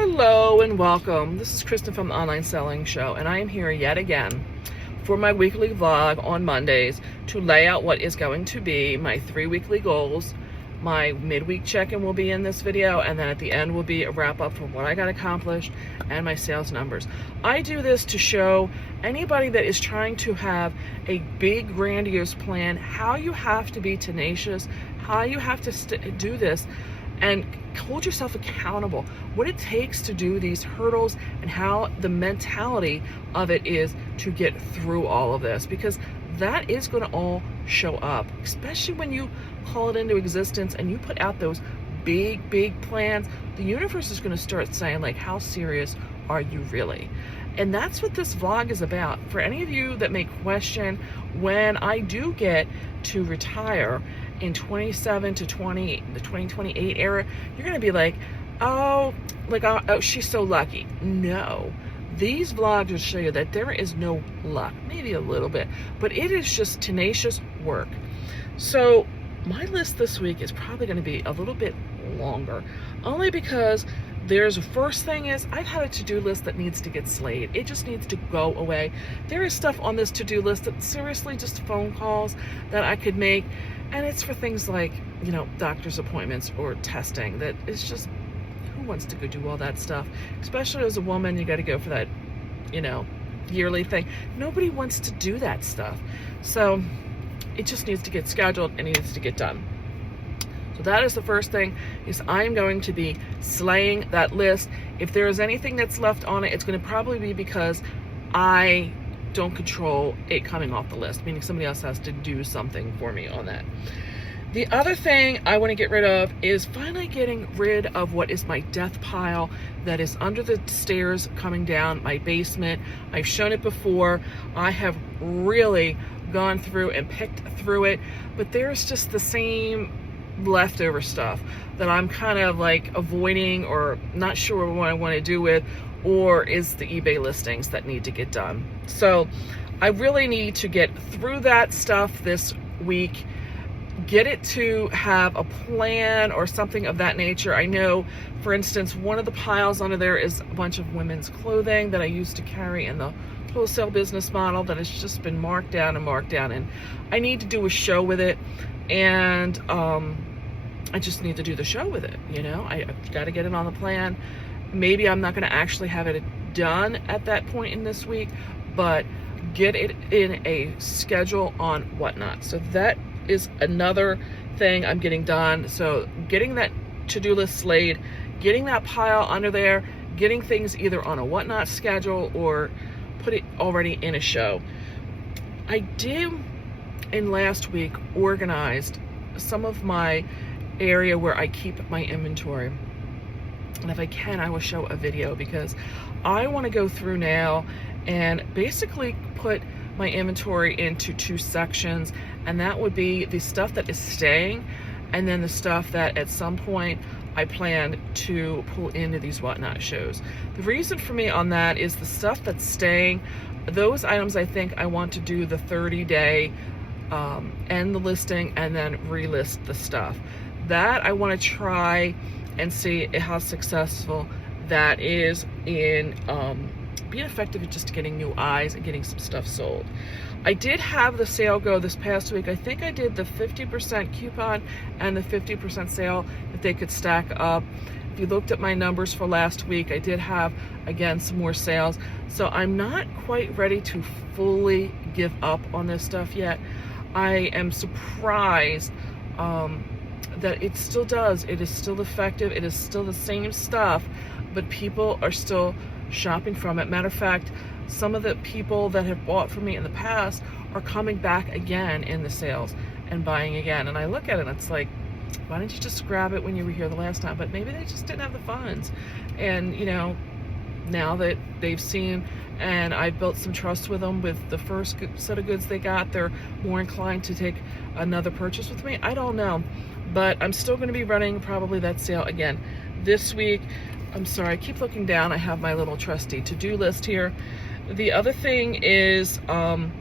Hello and welcome. This is Kristen from the Online Selling Show, and I am here yet again for my weekly vlog on Mondays to lay out what is going to be my 3 weekly goals. My midweek check-in will be in this video, and then at the end will be a wrap-up for what I got accomplished and my sales numbers. I do this to show anybody that is trying to have a big, grandiose plan how you have to be tenacious, how you have to do this and hold yourself accountable, what it takes to do these hurdles, and how the mentality of it is to get through all of this, because that is going to all show up, especially when you call it into existence and you put out those big plans. The universe is going to start saying, like, how serious are you really? And that's what this vlog is about. For any of you that may question when I do get to retire in 27 to 20, the 2028 era, you're going to be like, oh, she's so lucky. No, these vlogs will show you that there is no luck, maybe a little bit, but it is just tenacious work. So my list this week is probably going to be a little bit longer, only because there's the first thing is I've had a to-do list that needs to get slayed. It just needs to go away. There is stuff on this to-do list that seriously just phone calls that I could make, and it's for things like, you know, doctor's appointments or testing. That is just, who wants to go do all that stuff? Especially as a woman, you got to go for that, you know, yearly thing. Nobody wants to do that stuff. So it just needs to get scheduled and it needs to get done. So that is the first thing, is I'm going to be slaying that list. If there is anything that's left on it, it's going to probably be because I don't control it coming off the list, meaning somebody else has to do something for me on that. The other thing I want to get rid of is finally getting rid of what is my death pile that is under the stairs coming down my basement. I've shown it before. I have really gone through and picked through it, but there's just the same leftover stuff that I'm kind of like avoiding or not sure what I want to do with, or is the eBay listings that need to get done. So I really need to get through that stuff this week, get it to have a plan or something of that nature. I know, for instance, one of the piles under there is a bunch of women's clothing that I used to carry in the wholesale business model that has just been marked down, and I need to do a show with it, and I just need to do the show with it. You know, I've got to get it on the plan. Maybe I'm not going to actually have it done at that point in this week, but get it in a schedule on whatnot. So that is another thing I'm getting done. So getting that to-do list slayed, getting that pile under there, getting things either on a whatnot schedule or put it already in a show. I did in last week organized some of my area where I keep my inventory, and if I can, I will show a video, because I want to go through now and basically put my inventory into 2 sections, and that would be the stuff that is staying, and then the stuff that at some point I plan to pull into these whatnot shows. The reason for me on that is the stuff that's staying, those items I think I want to do the 30-day end the listing and then relist the stuff. That I want to try and see how successful that is in being effective at just getting new eyes and getting some stuff sold. I did have the sale go this past week. I think I did the 50% coupon and the 50% sale that they could stack up. If you looked at my numbers for last week, I did have, again, some more sales. So I'm not quite ready to fully give up on this stuff yet. I am surprised that it still does. It is still effective. It is still the same stuff, but people are still shopping from it. Matter of fact, some of the people that have bought from me in the past are coming back again in the sales and buying again. And I look at it and it's like, why didn't you just grab it when you were here the last time? But maybe they just didn't have the funds. And, you know, now that they've seen and I built some trust with them with the first set of goods they got, they're more inclined to take another purchase with me. I don't know, but I'm still going to be running probably that sale again this week. I'm sorry, I keep looking down. I have my little trusty to-do list here. The other thing is I've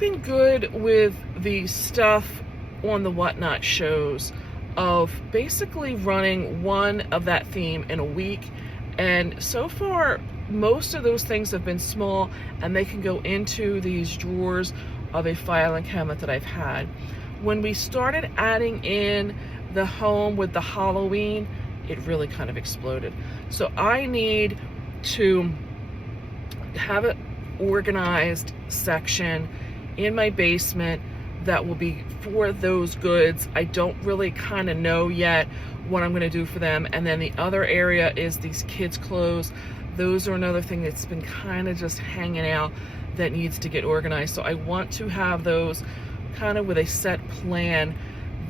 been good with the stuff on the whatnot shows. of basically running one of that theme in a week. And so far, most of those things have been small, and they can go into these drawers of a filing cabinet that I've had. When we started adding in the home with the Halloween, it really kind of exploded. So I need to have an organized section in my basement that will be for those goods. I don't really kind of know yet what I'm going to do for them. And then the other area is these kids' clothes. Those are another thing that's been kind of just hanging out that needs to get organized. So I want to have those kind of with a set plan.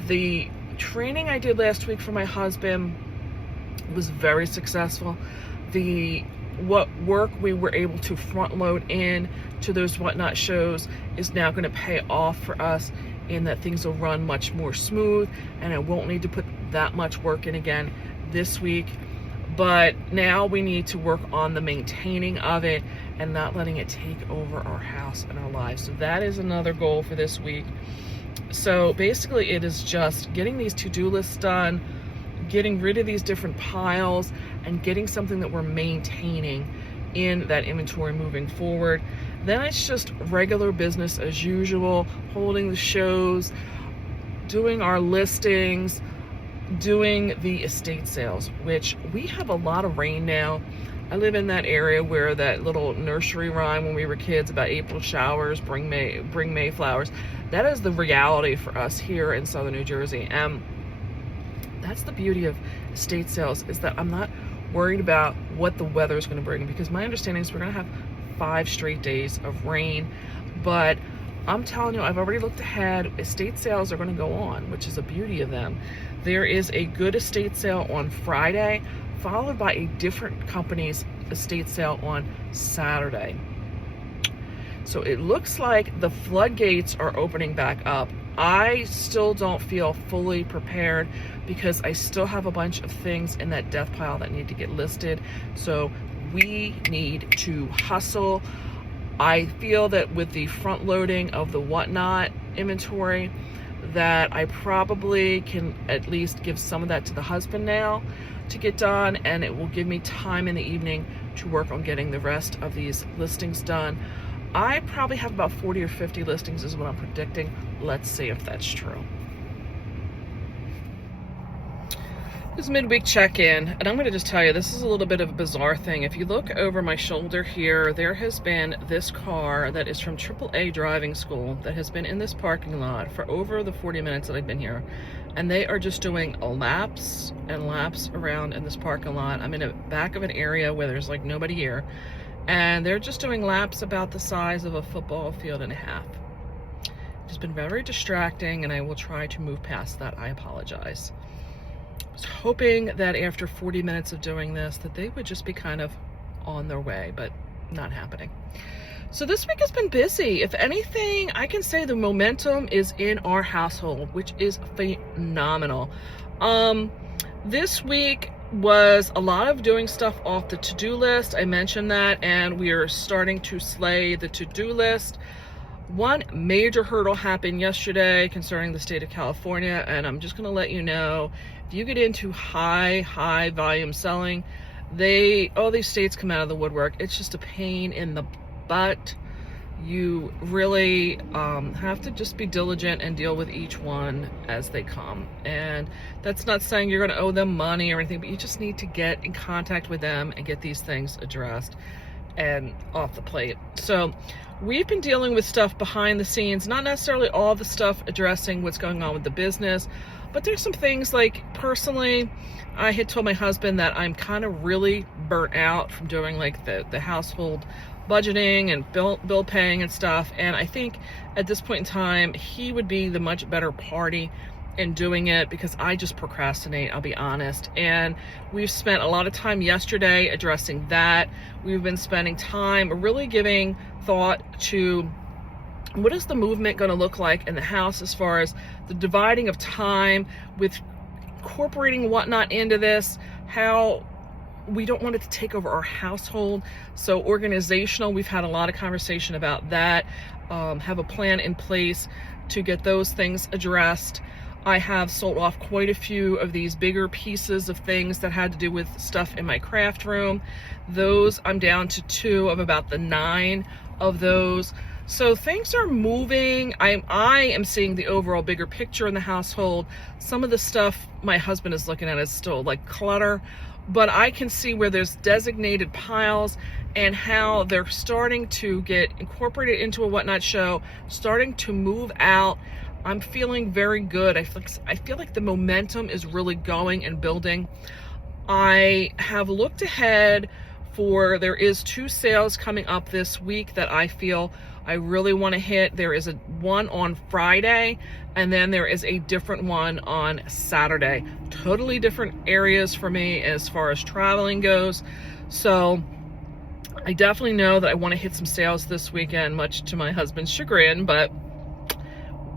The training I did last week for my husband was very successful. What work we were able to front load in to those Whatnot shows is now going to pay off for us, in that things will run much more smooth, and I won't need to put that much work in again this week. But now we need to work on the maintaining of it and not letting it take over our house and our lives. So that is another goal for this week. So basically it is just getting these to-do lists done, getting rid of these different piles, and getting something that we're maintaining in that inventory moving forward. Then it's just regular business as usual, holding the shows, doing our listings, doing the estate sales, which we have a lot of rain now. I live in that area where that little nursery rhyme when we were kids about April showers bring May flowers. That is the reality for us here in Southern New Jersey. And that's the beauty of estate sales, is that I'm not worried about what the weather is going to bring, because my understanding is we're going to have 5 straight days of rain. But I'm telling you, I've already looked ahead. Estate sales are going to go on, which is the beauty of them. There is a good estate sale on Friday, followed by a different company's estate sale on Saturday. So it looks like the floodgates are opening back up. I still don't feel fully prepared, because I still have a bunch of things in that death pile that need to get listed. So we need to hustle. I feel that with the front loading of the Whatnot inventory, that I probably can at least give some of that to the husband now to get done, and it will give me time in the evening to work on getting the rest of these listings done. I probably have about 40 or 50 listings is what I'm predicting. Let's see if that's true. This is midweek check-in, and I'm going to just tell you, this is a little bit of a bizarre thing. If you look over my shoulder here, there has been this car that is from AAA driving school that has been in this parking lot for over the 40 minutes that I've been here. And they are just doing laps and laps around in this parking lot. I'm in the back of an area where there's like nobody here. And they're just doing laps about the size of a football field and a half. It's been very distracting, and I will try to move past that. I apologize. I was hoping that after 40 minutes of doing this that they would just be kind of on their way, but not happening. So this week has been busy. If anything, I can say the momentum is in our household, which is phenomenal. This week was a lot of doing stuff off the to-do list. I mentioned that, and we are starting to slay the to-do list. One major hurdle happened yesterday concerning the state of California, and I'm just going to let you know, if you get into high volume selling, all these states come out of the woodwork. It's just a pain in the butt. You really have to just be diligent and deal with each one as they come. And that's not saying you're going to owe them money or anything, but you just need to get in contact with them and get these things addressed and off the plate. So we've been dealing with stuff behind the scenes, not necessarily all the stuff addressing what's going on with the business, but there's some things like, personally, I had told my husband that I'm kind of really burnt out from doing like the household budgeting and bill paying and stuff. And I think at this point in time, he would be the much better party in doing it, because I just procrastinate, I'll be honest. And we've spent a lot of time yesterday addressing that. We've been spending time really giving thought to what is the movement going to look like in the house, as far as the dividing of time with incorporating Whatnot into this, how we don't want it to take over our household. So organizational, we've had a lot of conversation about that, have a plan in place to get those things addressed. I have sold off quite a few of these bigger pieces of things that had to do with stuff in my craft room. Those, I'm down to 2 of about the 9 of those. So things are moving. I am seeing the overall bigger picture in the household. Some of the stuff my husband is looking at is still like clutter, but I can see where there's designated piles and how they're starting to get incorporated into a Whatnot show, starting to move out. I'm feeling very good. I feel like the momentum is really going and building. I have looked ahead for, there is 2 sales coming up this week that I feel I really want to hit. There is one on Friday, and then there is a different one on Saturday. Totally different areas for me as far as traveling goes. So I definitely know that I want to hit some sales this weekend, much to my husband's chagrin, but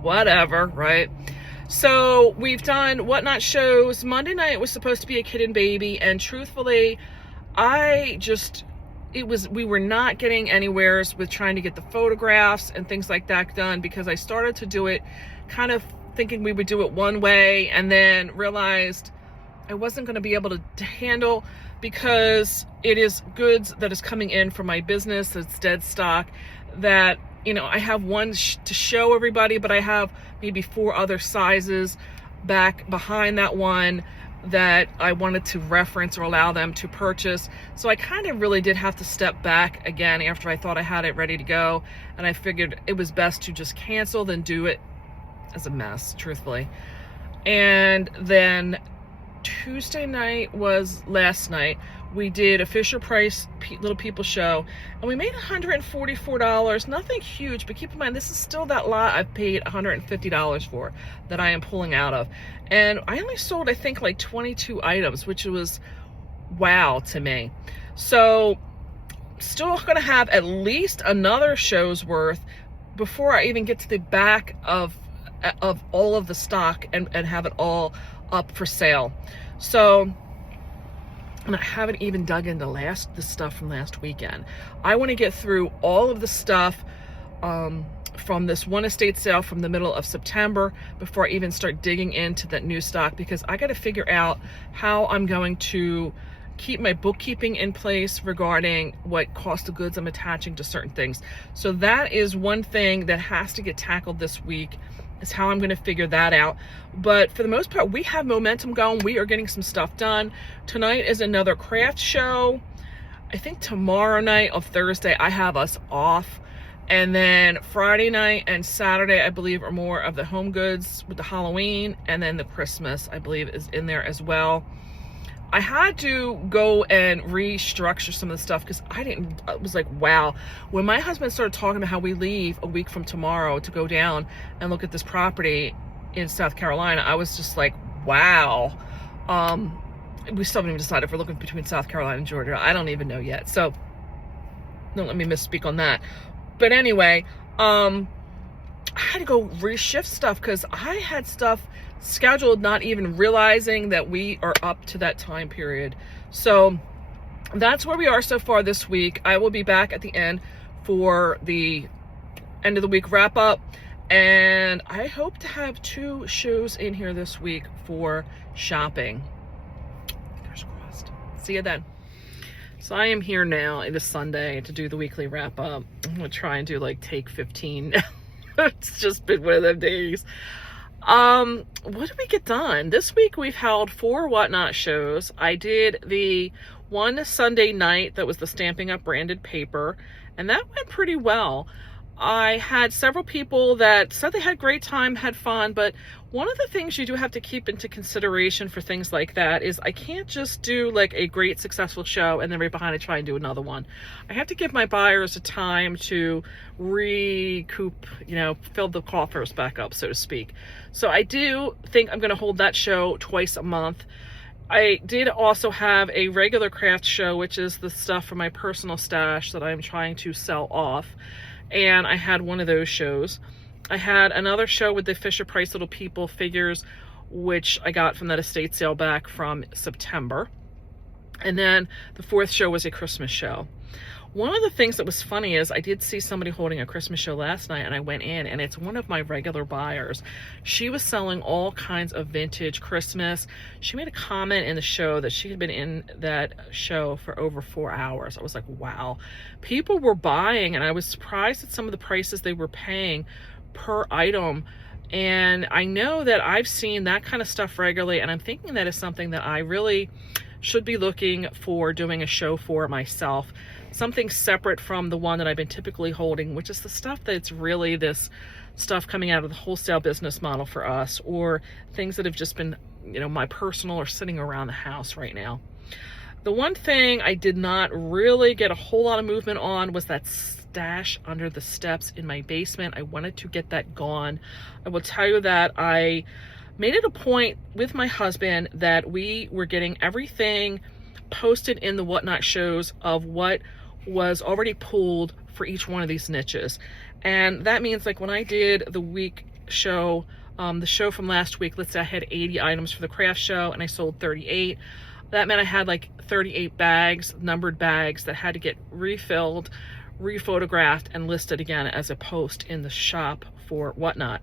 whatever, right? So we've done Whatnot shows. Monday night was supposed to be a kid and baby, and truthfully, we were not getting anywhere with trying to get the photographs and things like that done, because I started to do it kind of thinking we would do it one way, and then realized I wasn't going to be able to handle, because it is goods that is coming in from my business that's dead stock, that, you know, I have one to show everybody, but I have maybe 4 other sizes back behind that one that I wanted to reference or allow them to purchase. So I kind of really did have to step back again after I thought I had it ready to go, and I figured it was best to just cancel than do it as a mess, truthfully. And then Tuesday night was last night. We did a Fisher Price Little People show, and we made $144. Nothing huge, but keep in mind, this is still that lot I've paid $150 for that I am pulling out of. And I only sold, I think, like 22 items, which was wow to me. So still going to have at least another show's worth before I even get to the back of all of the stock and have it all up for sale. So, and I haven't even dug into the stuff from last weekend. I want to get through all of the stuff from this one estate sale from the middle of September before I even start digging into that new stock, because I got to figure out how I'm going to keep my bookkeeping in place regarding what cost of goods I'm attaching to certain things. So that is one thing that has to get tackled this week, is how I'm going to figure that out. But for the most part, we have momentum going. We are getting some stuff done. Tonight is another craft show. I think tomorrow night of Thursday, I have us off. And then Friday night and Saturday, I believe, are more of the home goods with the Halloween. And then the Christmas, I believe, is in there as well. I had to go and restructure some of the stuff, because I was like, wow. When my husband started talking about how we leave a week from tomorrow to go down and look at this property in South Carolina, I was just like, wow. We still haven't even decided if we're looking between South Carolina and Georgia. I don't even know yet. So don't let me misspeak on that. But anyway, I had to go reshift stuff, because I had stuff scheduled not even realizing that we are up to that time period. So that's where we are so far this week. I will be back at the end for the end of the week wrap up, and I hope to have 2 shows in here this week for shopping. Fingers crossed. See you then. So I am here now. It is Sunday to do the weekly wrap up. I'm gonna try and do like take 15. It's just been one of them days. What did we get done? This week we've held 4 Whatnot shows. I did the one Sunday night that was the Stamping Up branded paper, and that went pretty well. I had several people that said they had a great time, had fun, but one of the things you do have to keep into consideration for things like that is I can't just do like a great successful show and then right behind it try and do another one. I have to give my buyers a time to recoup, you know, fill the coffers back up, so to speak. So I do think I'm going to hold that show twice a month. I did also have a regular craft show, which is the stuff from my personal stash that I'm trying to sell off. And I had one of those shows. I had another show with the Fisher Price Little People figures, which I got from that estate sale back from September. And then the 4th show was a Christmas show. One of the things that was funny is I did see somebody holding a Christmas show last night, and I went in, and it's one of my regular buyers. She was selling all kinds of vintage Christmas. She made a comment in the show that she had been in that show for over 4 hours. I was like, wow. People were buying, and I was surprised at some of the prices they were paying per item. And I know that I've seen that kind of stuff regularly, and I'm thinking that is something that I really should be looking for doing a show for myself. Something separate from the one that I've been typically holding, which is the stuff that's really this stuff coming out of the wholesale business model for us, or things that have just been, you know, my personal or sitting around the house right now. The one thing I did not really get a whole lot of movement on was that stash under the steps in my basement. I wanted to get that gone. I will tell you that I made it a point with my husband that we were getting everything posted in the Whatnot shows of what was already pulled for each one of these niches. And that means, like, when I did the week show, the show from last week, let's say I had 80 items for the craft show and I sold 38. That meant I had like 38 bags, numbered bags, that had to get refilled, rephotographed, and listed again as a post in the shop for Whatnot.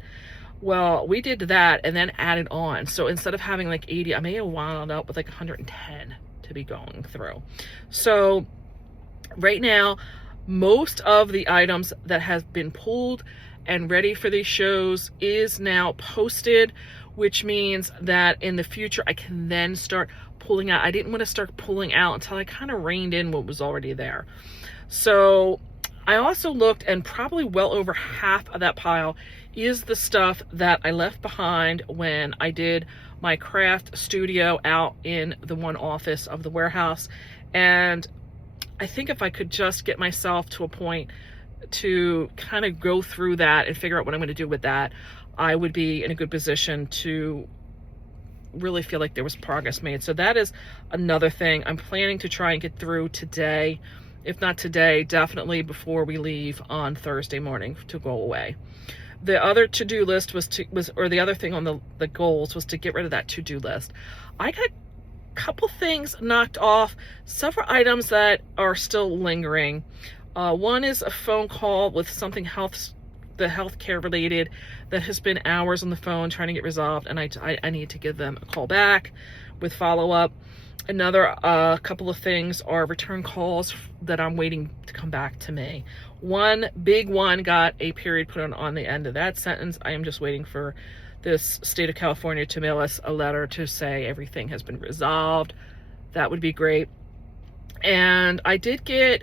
Well, we did that and then added on. So instead of having like 80, I may have wound up with like 110 to be going through. So right now, most of the items that have been pulled and ready for these shows is now posted, which means that in the future I can then start pulling out. I didn't want to start pulling out until I kind of reined in what was already there. So I also looked, and probably well over half of that pile is the stuff that I left behind when I did my craft studio out in the one office of the warehouse. And I think if I could just get myself to a point to kind of go through that and figure out what I'm going to do with that, I would be in a good position to really feel like there was progress made. So that is another thing I'm planning to try and get through today. If not today, definitely before we leave on Thursday morning to go away. The other to-do list or the other thing on the goals was to get rid of that to-do list. I got couple things knocked off, several items that are still lingering. One is a phone call with something healthcare related that has been hours on the phone trying to get resolved, and I need to give them a call back with follow-up. Another couple of things are return calls that I'm waiting to come back to me. One big one got a period put on the end of that sentence. I am just waiting for this state of California to mail us a letter to say everything has been resolved. That would be great. And I did get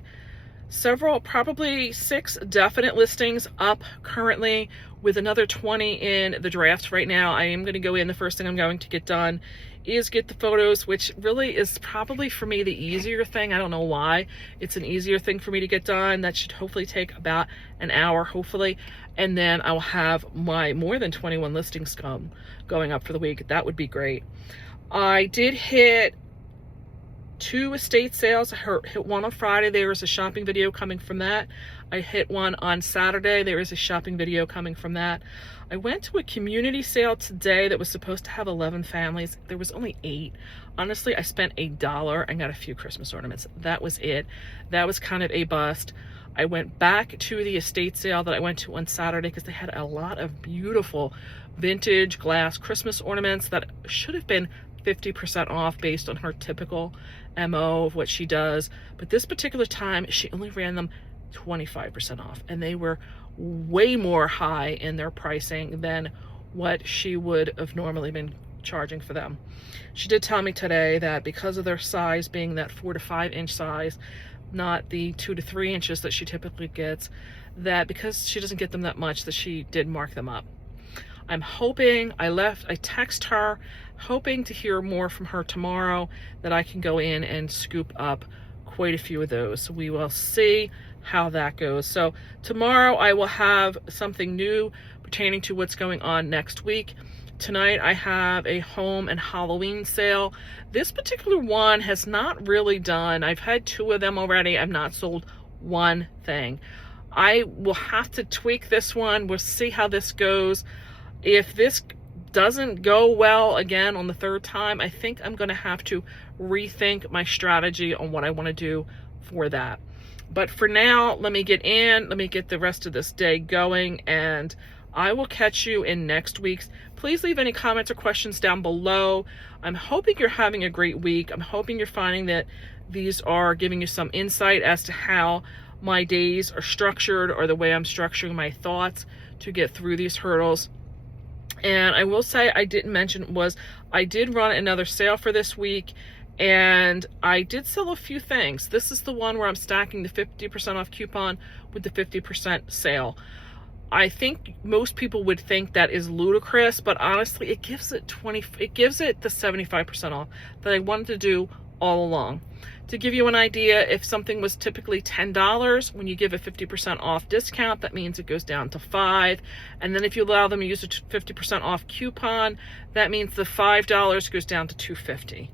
several, probably 6 definite listings up currently, with another 20 in the draft right now. I am going to go in. The first thing I'm going to get done is get the photos, which really is probably for me the easier thing. I don't know why. It's an easier thing for me to get done. That should hopefully take about an hour, hopefully. And then I'll have my more than 21 listings going up for the week. That would be great. I did hit 2 estate sales. I hit one on Friday. There is a shopping video coming from that. I hit one on Saturday. There is a shopping video coming from that. I went to a community sale today that was supposed to have 11 families. There was only 8. Honestly, I spent $1 and got a few Christmas ornaments. That was it. That was kind of a bust. I went back to the estate sale that I went to on Saturday because they had a lot of beautiful vintage glass Christmas ornaments that should have been 50% off based on her typical MO of what she does. But this particular time, she only ran them 25% off, and they were way more high in their pricing than what she would have normally been charging for them. She did tell me today that because of their size being that 4 to 5 inch size, not the 2 to 3 inches that she typically gets, that because she doesn't get them that much, that she did mark them up. I'm hoping, I text her, hoping to hear more from her tomorrow, that I can go in and scoop up quite a few of those. So we will see how that goes. So tomorrow I will have something new pertaining to what's going on next week. Tonight I have a home and Halloween sale. This particular one has not really done. I've had 2 of them already. I've not sold one thing. I will have to tweak this one. We'll see how this goes. If this doesn't go well again on the 3rd time, I think I'm going to have to rethink my strategy on what I want to do for that. But for now, let me get the rest of this day going, and I will catch you in next week's. Please leave any comments or questions down below. I'm hoping you're having a great week. I'm hoping you're finding that these are giving you some insight as to how my days are structured, or the way I'm structuring my thoughts to get through these hurdles. And I will say, I didn't mention, was I did run another sale for this week, and I did sell a few things. This is the one where I'm stacking the 50% off coupon with the 50% sale. I think most people would think that is ludicrous, but honestly, it gives it the 75% off that I wanted to do all along. To give you an idea, if something was typically $10, when you give a 50% off discount, that means it goes down to $5. And then if you allow them to use a 50% off coupon, that means the $5 goes down to $2.50.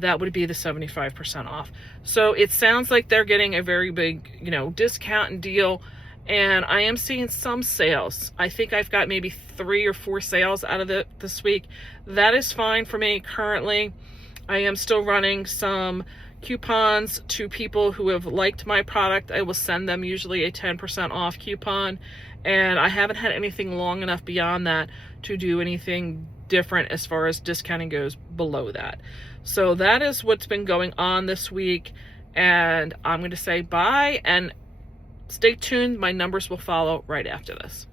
That would be the 75% off. So it sounds like they're getting a very big, discount and deal. And I am seeing some sales. I think I've got maybe 3 or 4 sales out of this week. That is fine for me currently. I am still running some coupons to people who have liked my product. I will send them usually a 10% off coupon. And I haven't had anything long enough beyond that to do anything different as far as discounting goes below that. So that is what's been going on this week. And I'm going to say bye and stay tuned. My numbers will follow right after this.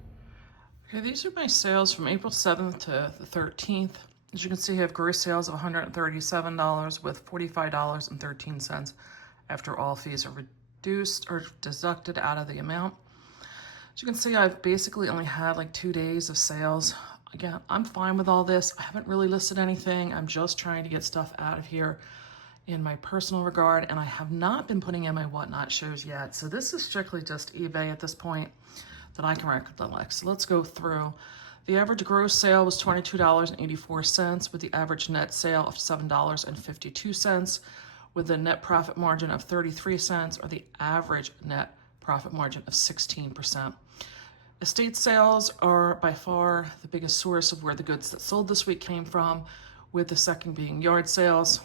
Okay, these are my sales from April 7th to the 13th. As you can see, I have gross sales of $137 with $45.13 after all fees are reduced or deducted out of the amount. As you can see, I've basically only had like 2 days of sales. Again, I'm fine with all this. I haven't really listed anything. I'm just trying to get stuff out of here in my personal regard, and I have not been putting in my whatnot shows yet. So this is strictly just eBay at this point that I can recollect. So let's go through. The average gross sale was $22.84 with the average net sale of $7.52 with a net profit margin of 33 cents, or the average net profit margin of 16%. Estate sales are by far the biggest source of where the goods that sold this week came from, with the second being yard sales.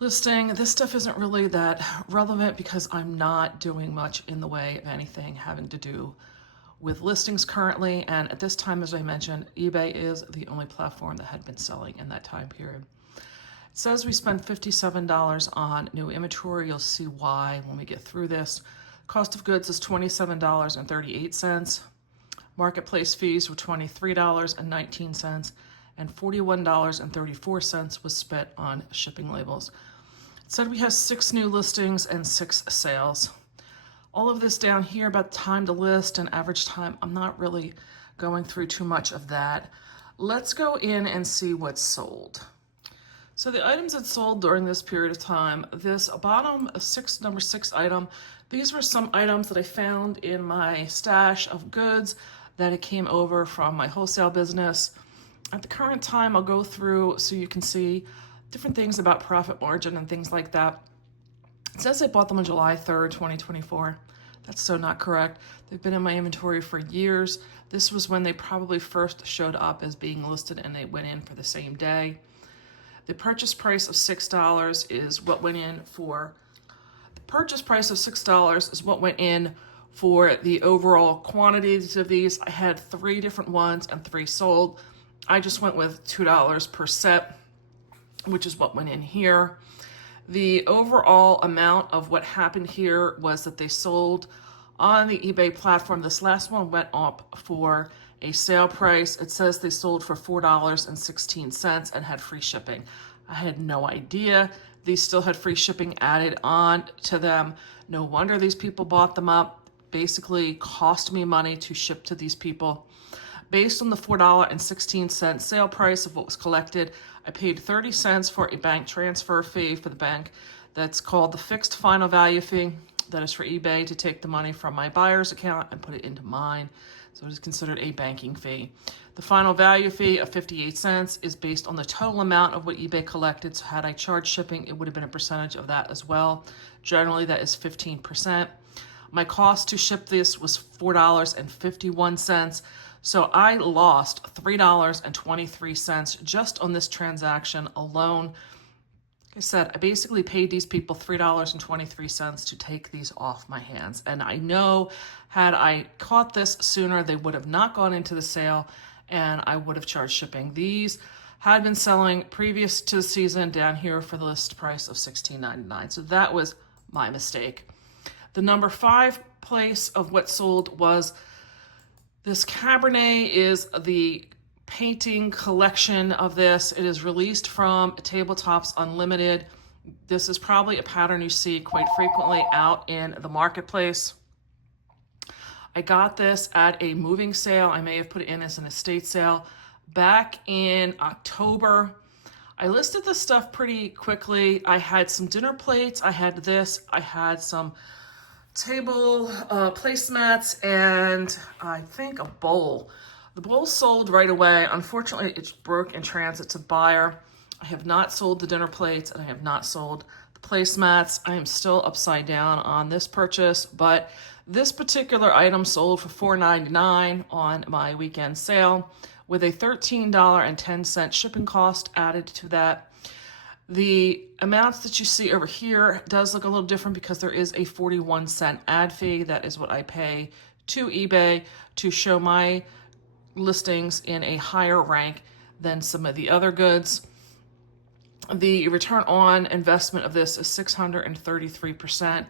Listing, this stuff isn't really that relevant because I'm not doing much in the way of anything having to do with listings currently, and at this time, as I mentioned, eBay is the only platform that had been selling in that time period. It says we spent $57 on new inventory. You'll see why when we get through this. Cost of goods is $27.38. Marketplace fees were $23.19, and $41.34 was spent on shipping labels. It said we have 6 new listings and 6 sales. All of this down here about time to list and average time, I'm not really going through too much of that. Let's go in and see what's sold. So the items that sold during this period of time, this bottom number 6 item, these were some items that I found in my stash of goods that it came over from my wholesale business. At the current time, I'll go through so you can see different things about profit margin and things like that. It says I bought them on July 3rd, 2024. That's so not correct. They've been in my inventory for years. This was when they probably first showed up as being listed, and they went in for the same day. The purchase price of $6 is what went in for. The purchase price of $6 is what went in for the overall quantities of these. I had 3 different ones and 3 sold. I just went with $2 per set, which is what went in here. The overall amount of what happened here was that they sold on the eBay platform. This last one went up for a sale price. It says they sold for $4.16 and had free shipping. I had no idea these still had free shipping added on to them. No wonder these people bought them up. Basically cost me money to ship to these people. Based on the $4.16 sale price of what was collected, I paid 30 cents for a bank transfer fee for the bank. That's called the fixed final value fee. That is for eBay to take the money from my buyer's account and put it into mine. So it is considered a banking fee. The final value fee of 58 cents is based on the total amount of what eBay collected. So had I charged shipping, it would have been a percentage of that as well. Generally, that is 15%. My cost to ship this was $4.51. So I lost $3.23 just on this transaction alone. I said, I basically paid these people $3.23 to take these off my hands. And I know had I caught this sooner, they would have not gone into the sale and I would have charged shipping. These had been selling previous to the season down here for the list price of $16.99. So that was my mistake. The number 5 place of what sold was this Cabernet. Is the painting collection of this. It is released from Tabletops Unlimited. This is probably a pattern you see quite frequently out in the marketplace. I got this at a moving sale. I may have put it in as an estate sale back in October. I listed this stuff pretty quickly. I had some dinner plates. I had this. I had some table placemats and I think a bowl. The bowl sold right away. Unfortunately, it broke in transit to buyer. I have not sold the dinner plates and I have not sold the placemats. I am still upside down on this purchase, but this particular item sold for $4.99 on my weekend sale with a $13.10 shipping cost added to that. The amounts that you see over here does look a little different because there is a 41-cent ad fee. That is what I pay to eBay to show my listings in a higher rank than some of the other goods. The return on investment of this is 633%.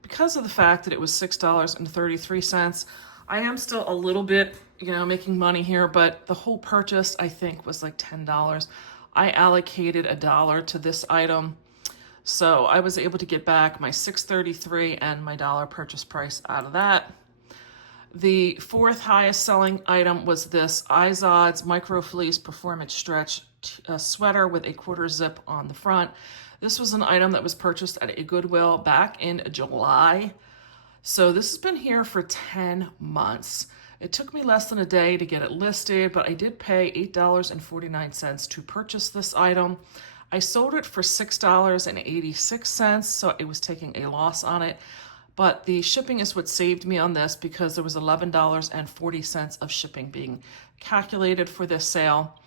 Because of the fact that it was $6.33, I am still a little bit, making money here, but the whole purchase I think was like $10. I allocated $1 to this item. So I was able to get back my $6.33 and my $1 purchase price out of that. The 4th highest selling item was this Izod's Micro Fleece Performance Stretch sweater with a 1/4 zip on the front. This was an item that was purchased at a Goodwill back in July. So this has been here for 10 months. It took me less than a day to get it listed, but I did pay $8.49 to purchase this item. I sold it for $6.86, so it was taking a loss on it. But the shipping is what saved me on this because there was $11.40 of shipping being calculated for this sale.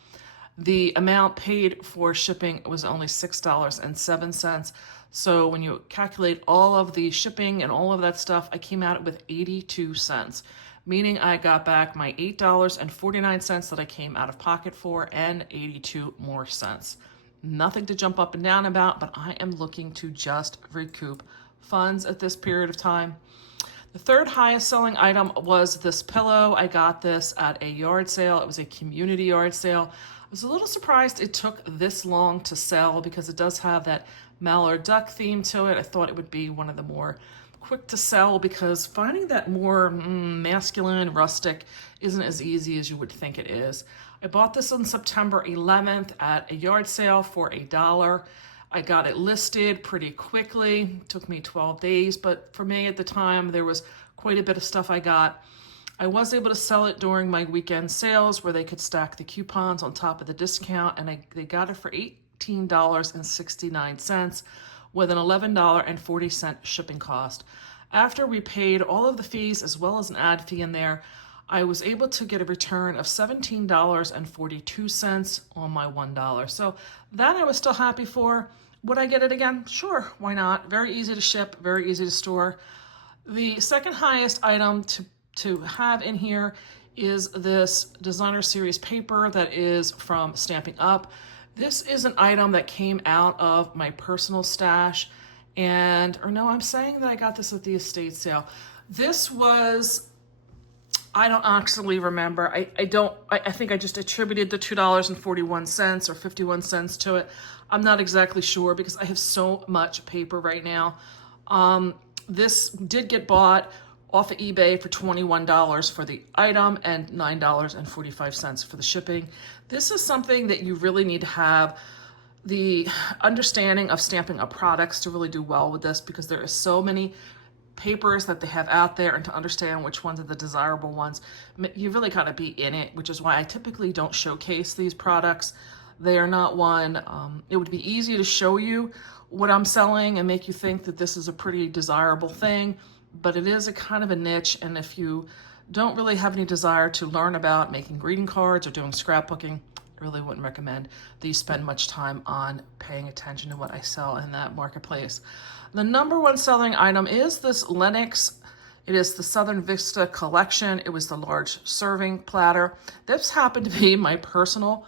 The amount paid for shipping was only $6.07. So when you calculate all of the shipping and all of that stuff, I came out with 82 cents, meaning I got back my $8.49 that I came out of pocket for and 82 more cents. Nothing to jump up and down about, but I am looking to just recoup funds at this period of time. The 3rd highest selling item was this pillow. I got this at a yard sale. It was a community yard sale. I was a little surprised it took this long to sell because it does have that mallard duck theme to it. I thought it would be one of the more quick to sell because finding that more masculine, rustic isn't as easy as you would think it is. I bought this on September 11th at a yard sale for $1. I got it listed pretty quickly. It took me 12 days, but for me at the time, there was quite a bit of stuff I got. I was able to sell it during my weekend sales where they could stack the coupons on top of the discount, and they got it for $18.69 with an $11.40 shipping cost. After we paid all of the fees as well as an ad fee in there, I was able to get a return of $17.42 on my $1. So that I was still happy for. Would I get it again? Sure, why not? Very easy to ship, very easy to store. The 2nd highest item to have in here is this designer series paper that is from Stamping Up. This is an item that came out of my personal stash I'm saying that I got this at the estate sale. This was, I don't actually remember. I think I just attributed the $2.41 or 51 cents to it. I'm not exactly sure because I have so much paper right now. This did get bought off of eBay for $21 for the item and $9.45 for the shipping. This is something that you really need to have the understanding of Stamping Up products to really do well with this because there is so many papers that they have out there, and to understand which ones are the desirable ones, you really got to be in it, which is why I typically don't showcase these products. They are not one, it would be easy to show you what I'm selling and make you think that this is a pretty desirable thing, but it is a kind of a niche, and if you don't really have any desire to learn about making greeting cards or doing scrapbooking, really wouldn't recommend that you spend much time on paying attention to what I sell in that marketplace. The number one selling item is this Lennox. It is the Southern Vista collection. It was the large serving platter. This happened to be my personal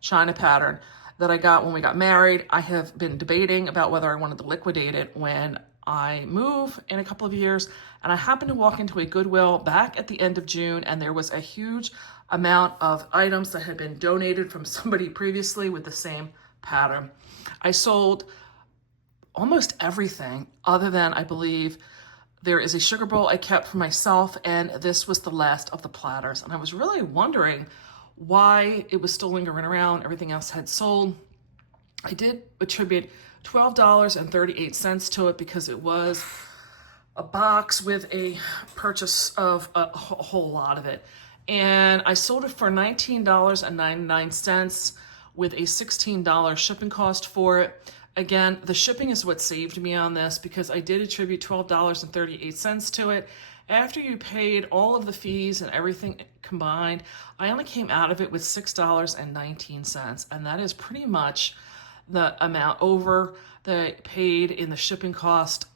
China pattern that I got when we got married. I have been debating about whether I wanted to liquidate it when I move in a couple of years, and I happened to walk into a Goodwill back at the end of June, and there was a huge amount of items that had been donated from somebody previously with the same pattern. I sold almost everything other than, I believe, there is a sugar bowl I kept for myself, and this was the last of the platters. And I was really wondering why it was still lingering around. Everything else had sold. I did attribute $12.38 to it because it was a box with a purchase of a whole lot of it. And I sold it for $19.99 with a $16 shipping cost for it. Again, the shipping is what saved me on this because I did attribute $12.38 to it. After you paid all of the fees and everything combined, I only came out of it with $6.19. And that is pretty much the amount over that I paid in the shipping cost.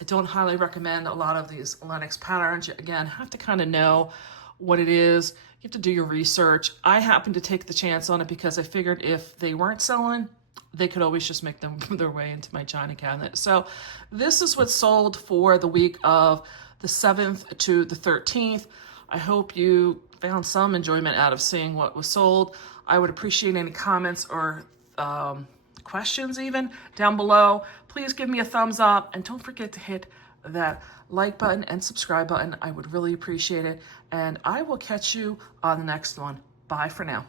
I don't highly recommend a lot of these Lennox patterns. You, again, have to kind of know what it is. You have to do your research. I happened to take the chance on it because I figured if they weren't selling, they could always just make them their way into my China cabinet. So this is what's sold for the week of the 7th to the 13th. I hope you found some enjoyment out of seeing what was sold. I would appreciate any comments or questions even down below. Please give me a thumbs up and don't forget to hit that like button and subscribe button. I would really appreciate it. And I will catch you on the next one. Bye for now.